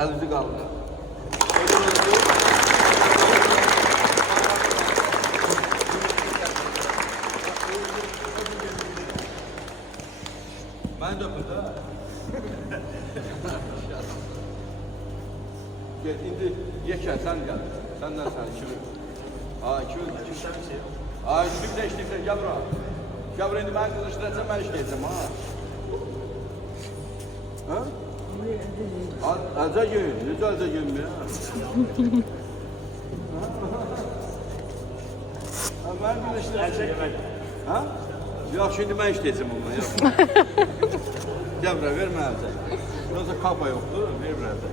Əlinizi qaldırın. Mən də öpün də. Gel, indi yekə, sən gəl. Səndən sən, 2 gün. Ha, 2 gün. Ha, işlikdə, gəl bura. Gəl bura, indi mən qızışdıracam, mən işləyəcəm, ha. Ha? Acı gün, necə acı gün ya? Ha, mən qızışdıracam. Ha? Yox, şimdi mən işləyəcəm onunla, yox. Gəl bura, ver mənə acı. Yoxsa kapa yoxdur, ver mənə acı.